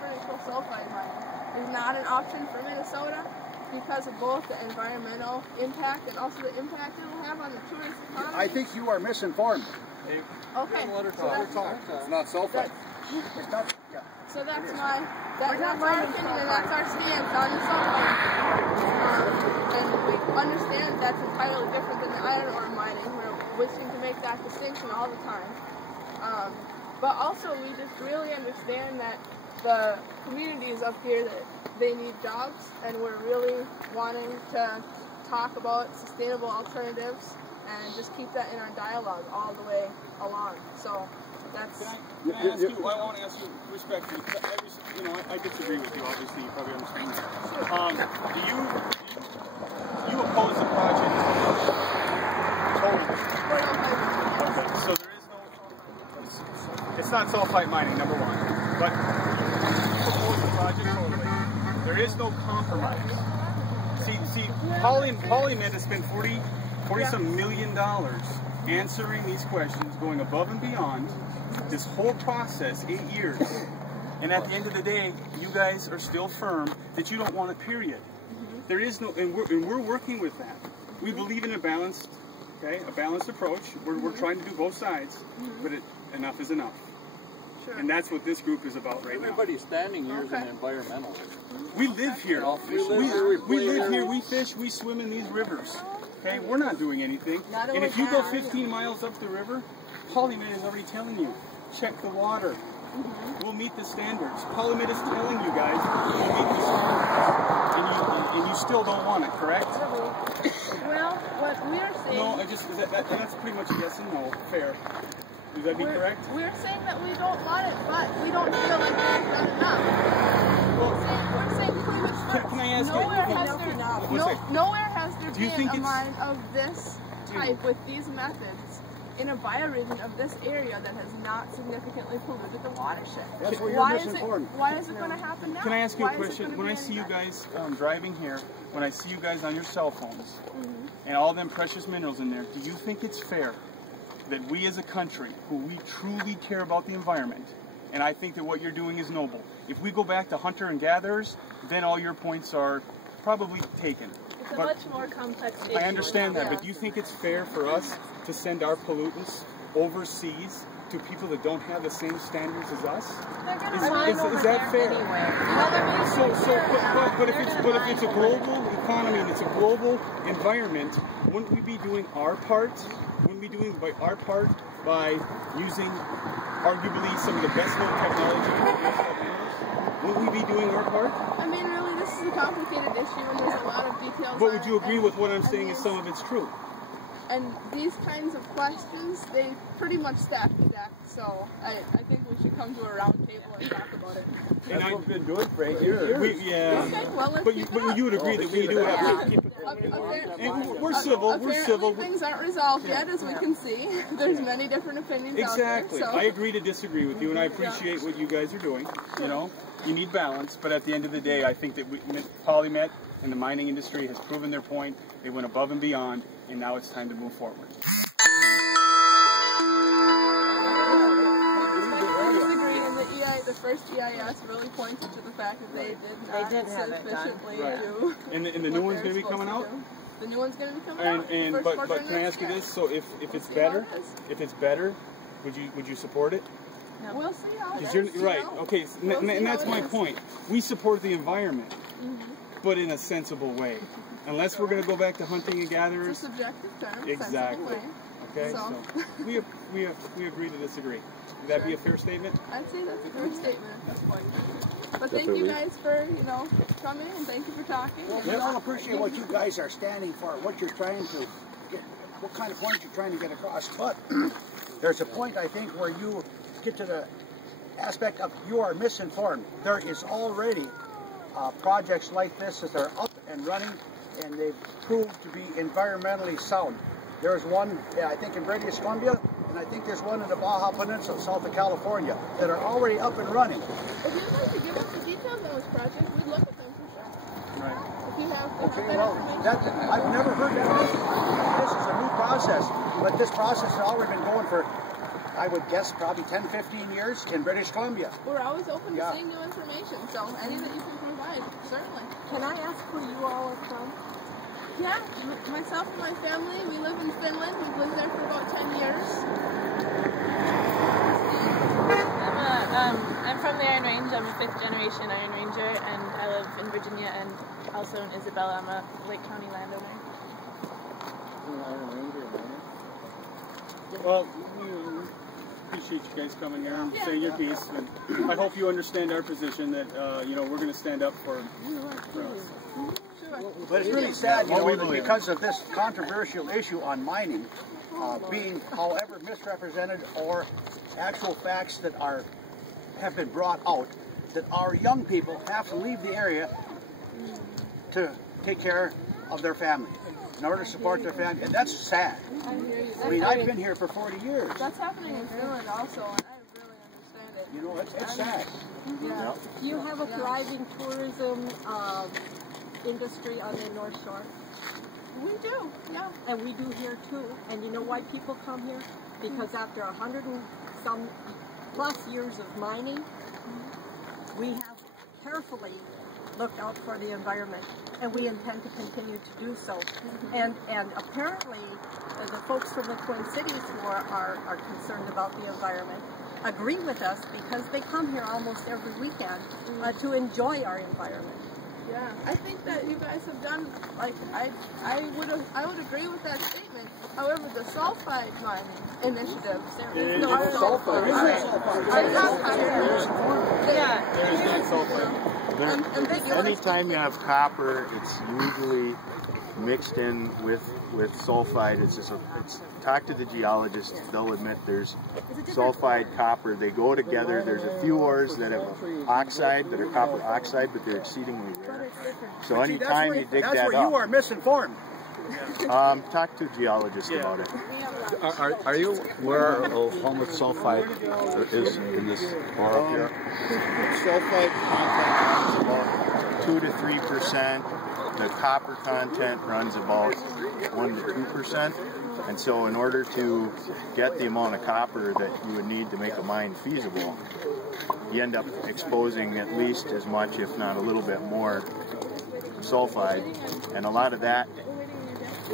copper nickel sulfide mining is not an option for Minnesota because of both the environmental impact and also the impact it will have on the tourist economy. I think you are misinformed. Okay. It's not sulfide. It's not, yeah. So that's our opinion and that's our stance on the sulfide. And we understand that's entirely different than the iron ore mining. We're wishing to make that distinction all the time. But also we just really understand that the communities up here, that they need jobs, and we're really wanting to talk about sustainable alternatives and just keep that in our dialogue all the way along. So that's... Can I ask you, I want to ask you respectfully, I disagree with you, obviously, you probably understand that. Do you oppose the project? Totally. Okay, so there is no... It's not sulfide mining, number one. But you oppose the project totally. There is no compromise. See, PolyMed has spent $40-some million answering these questions, going above and beyond this whole process, 8 years. And at the end of the day, you guys are still firm that you don't want it, period. There is no, and we're working with that. We believe in a balanced approach. We're trying to do both sides, but enough is enough. Sure. And that's what this group is about right now. Everybody standing here is an environmentalist. We live here. We live here. We fish. We swim in these rivers. Okay, we're not doing anything. And if you go 15 miles up the river, PolyMed is already telling you, check the water. We'll meet the standards. PolyMed is telling you guys we'll meet the standards, and you still don't want it, correct? Well, what we're saying... No, that's pretty much a yes and no. Fair. Would that be correct? We're saying that we don't want it, but we don't feel like we've done enough. We're saying pretty much this. Can I ask Nowhere has there been a mine of this type with these methods in a bioregion of this area that has not significantly polluted the watershed. That's where you're misinformed. Why is it going to happen now? Can I ask you a question? When I see you guys driving here, when I see you guys on your cell phones, and all them precious minerals in there, do you think it's fair that we as a country, who we truly care about the environment, and I think that what you're doing is noble, if we go back to hunter and gatherers, then all your points are probably taken. It's a much more complex issue. I understand that, but do you think it's fair for us to send our pollutants overseas to people that don't have the same standards as us? Is that fair? But if it's a global economy and it's a global environment, wouldn't we be doing our part? Wouldn't we be doing our part by using arguably some of the best known technology? Wouldn't we be doing our part? I mean, really, this is a complicated issue and there's a lot of details. But would you agree with what I'm saying is some of it's true? And these kinds of questions, they pretty much stack the deck, so I think we should come to a round table and talk about it. And I've been doing for 8 years. Okay, well, let's keep it up. You would agree that we do have to keep it. And we're civil. Apparently things aren't resolved yet, as we can see. There's many different opinions out there. Exactly. I agree to disagree with you, and I appreciate what you guys are doing. You know, you need balance, but at the end of the day, I think that PolyMed and the mining industry has proven their point. They went above and beyond, and now it's time to move forward. The first EIS really pointed to the fact that they did not sufficiently do. And the new one's going to be coming out? The new one's going to be coming out. But can I ask you this? So if it's better, would you support it? No. We'll see how it is. Right. Okay. And that's my point. We support the environment, but in a sensible way. Unless we're going to go back to hunting and gatherers. It's a subjective term. Exactly. Okay. So we agree to disagree. Would that be a fair statement? I'd say that's a fair statement at this point. But thank you guys for, coming, and thank you for talking. Well, we all appreciate what you guys are standing for, what you're trying to get, what kind of point you're trying to get across. But there's a point, I think, where you get to the aspect of you are misinformed. There is already projects like this that are up and running, and they've proved to be environmentally sound. There's one, I think, in British Columbia, and I think there's one in the Baja Peninsula, south of California, that are already up and running. If you'd like to give us the details on this project, we'd look at them for sure. Right. If you have information. I've never heard that. This is a new process, but this process has already been going for I would guess probably 10, 15 years in British Columbia. We're always open to seeing new information, so any that you can provide, certainly. Can I ask where you all are from? Yeah, myself and my family, we live in Finland. We've lived there for about 10 years. I'm from the Iron Range. I'm a 5th generation Iron Ranger, and I live in Virginia and also in Isabella. I'm a Lake County landowner. Well, appreciate you guys coming here and saying your piece. And I hope you understand our position that we're going to stand up for us. But it's really sad, that because of this controversial issue on mining, being however misrepresented or actual facts that have been brought out, that our young people have to leave the area to take care of their family, in order to support their family, and that's sad. I mean, I've been here for 40 years. That's happening in Finland also, and I really understand it. It's sad. Yeah. You have a thriving tourism industry on the North Shore. We do, yeah. And we do here too. And you know why people come here? Because after 100 and some plus years of mining, we have carefully looked out for the environment, and we intend to continue to do so. And apparently, the folks from the Twin Cities who are concerned about the environment agree with us, because they come here almost every weekend to enjoy our environment. Yeah, I think that you guys have done, like, I would agree with that statement. However, the sulfide mining initiative, there is no sulfide. Anytime you have copper, it's usually mixed in with sulfide. It's talk to the geologists, they'll admit there's sulfide, copper, they go together. There's a few ores that have oxide, that are copper oxide, but they're exceedingly rare. So anytime you dig that up... That's where you are misinformed. Talk to geologists about it. Are you aware of how much sulfide there is in this ore up here? Sulfide content is about 2 to 3%. The copper content runs about 1 to 2%. And so in order to get the amount of copper that you would need to make a mine feasible, you end up exposing at least as much, if not a little bit more, sulfide. And a lot of that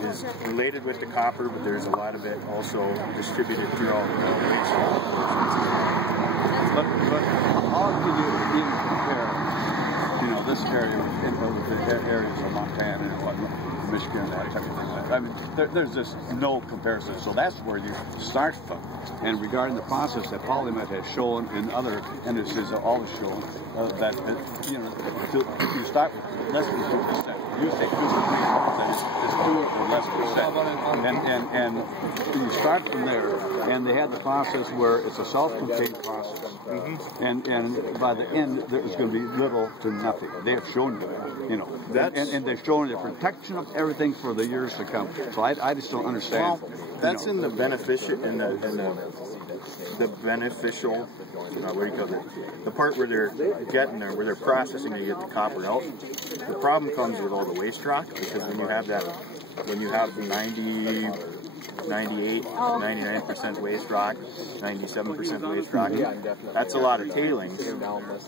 is related with the copper, but there's a lot of it also distributed throughout the waste rock. But how do you even compare, this area with the areas of Montana and what, Michigan, that type of thing? I mean, there's just no comparison. So that's where you start from. And regarding the process that Polymet has shown and other industries have always shown, that if you start with less than 2%, you take 2 that is 2 or less percent, and you start from there. And they had the process where it's a self-contained process, and by the end there's going to be little to nothing. They have shown you that, and they've shown the protection of everything for the years to come. So I just don't understand. Well, that's in the beneficial, the beneficial, what do you call it? The part where they're getting there, where they're processing to get the copper out. The problem comes with all the waste rock, because when you have 98, 99% waste rock, 97% waste rock, that's a lot of tailings.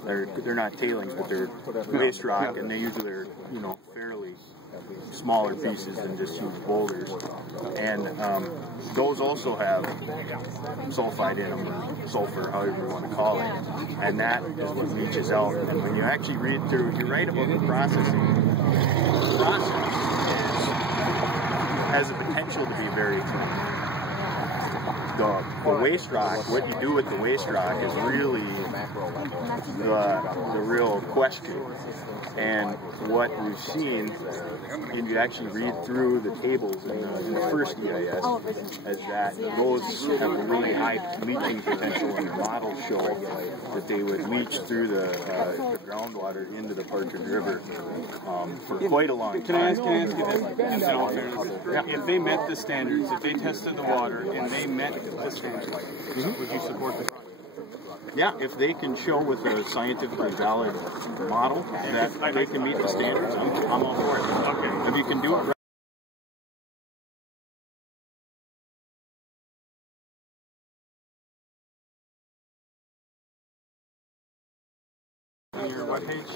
They're not tailings, but they're waste rock, and they usually are, fairly smaller pieces than just huge boulders. And those also have sulfide in them, or sulfur, however you want to call it. And that is what leaches out. And when you actually read through, you're right about the processing. The process has the potential to be very clean. The waste rock, what you do with the waste rock is really the real question. And what we've seen, and you actually read through the tables in the first EIS, is that those have a really high leaching potential, and the models show that they would leach through the groundwater into the Partridge River for quite a long time. Can I ask you this? If they met the standards, if they tested the water and they met the standards, would you support the project? Yeah, if they can show with a scientifically valid model that they can meet the standards, I'm all for it. Okay. If you can do it right. on your webpage? Is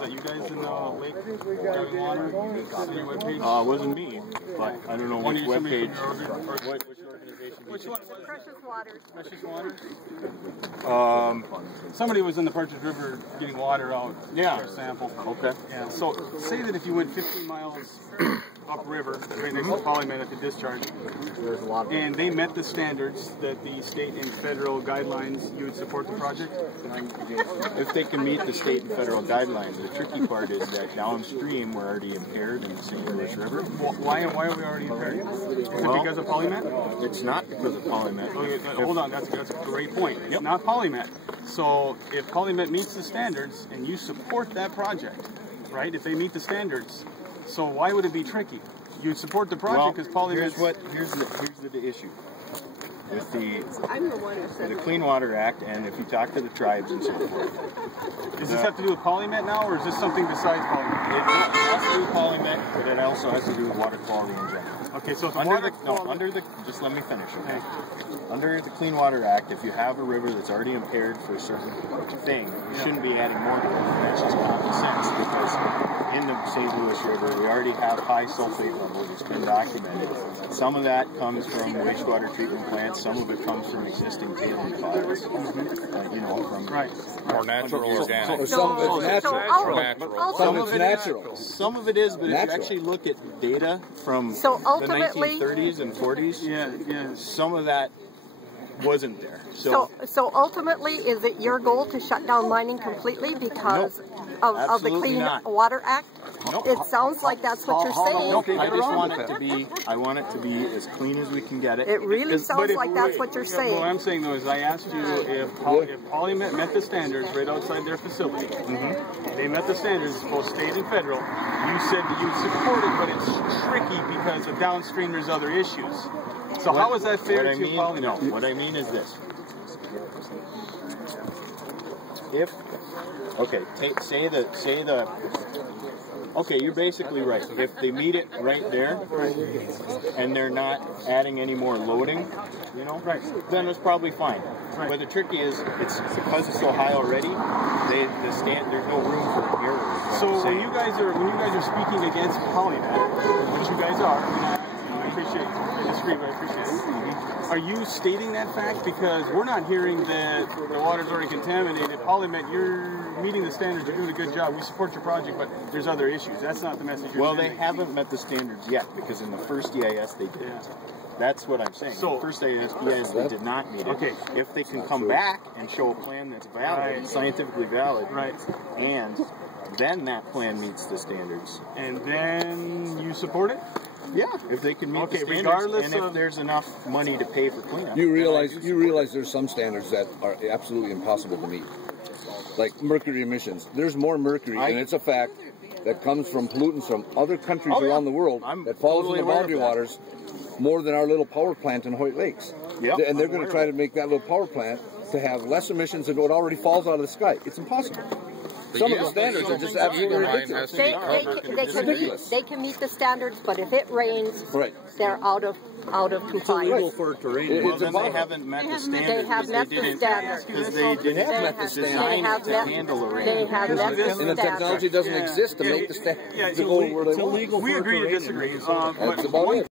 that you guys in the lake driving water? On your webpage? It wasn't me, but I don't know which webpage. Which organization? Which one? Precious Waters. Precious Waters? Somebody was in the Partridge River getting water out for a sample. Okay. Yeah. So say that if you went 15 miles upriver, right next to Polymet at the discharge, and they met the standards that the state and federal guidelines, you would support the project? If they can meet the state and federal guidelines, the tricky part is that downstream we're already impaired in the St. Louis River. Why are we already impaired? Is it because of Polymet? It's not because of Polymet. Okay, hold on, that's a great point. It's not Polymet. So if Polymet meets the standards and you support that project, right? If they meet the standards, so why would it be tricky? You'd support the project because Polymet. Here's the issue. With the Clean Water Act, and if you talk to the tribes and so forth. Does this have to do with Polymet now, or is this something besides Polymet? It has to do with Polymet, but it also has to do with water quality in general. Okay, so just let me finish, okay? Under the Clean Water Act, if you have a river that's already impaired for a certain thing, you shouldn't be adding more to it. That's just common sense, because in the St. Louis River, we already have high sulfate levels. It's been documented. Some of that comes from wastewater treatment plants. Some of it comes from existing tailing piles. From more natural organic. Some of it's natural. Some of it is, but if you actually look at data from the 1930s and 40s, some of that wasn't there. So ultimately, is it your goal to shut down mining completely because of the Clean Water Act? Nope. It sounds like that's what you're saying. Nope. I just want it to be. I want it to be as clean as we can get it. It really sounds like that's what you're saying. What I'm saying though is, I asked you if Polymet met the standards right outside their facility. They met the standards, both state and federal. You said that you'd support it, but it's tricky because of downstream there's other issues. So how is that fair to Polymet? No, what I mean is this. Okay, you're basically right. If they meet it right there, and they're not adding any more loading, then it's probably fine. But the trick is, it's because it's so high already. There's no room for error. So when you guys are speaking against Polymet, which you guys are, I disagree, but I appreciate it. Are you stating that fact? Because we're not hearing that the water's already contaminated. Polymet, you're meeting the standards, you're doing a good job. We support your project, but there's other issues. That's not the message you're sending. They haven't met the standards yet, because in the first EIS they didn't. That's what I'm saying. So, the first EIS they did not meet it. Okay. If they can come back and show a plan that's valid, scientifically valid, and then that plan meets the standards. And then you support it? Yeah, if they can meet the standards, and if there's enough money to pay for cleanup. You realize there's some standards that are absolutely impossible to meet, like mercury emissions. There's more mercury, and it's a fact, that comes from pollutants from other countries around the world that falls in the boundary waters more than our little power plant in Hoyt Lakes. And they're going to try to make that little power plant to have less emissions than what already falls out of the sky. It's impossible. Some of the standards are just absolutely ridiculous. They can meet the standards, but if it rains, they're out of compliance. It's illegal for it to rain. Well, then they haven't met the standards. They have met the standards. Because they didn't design it to handle the rain. They have met the standards. And the technology doesn't exist to make the standards to go where they want. We agree to disagree. That's about it.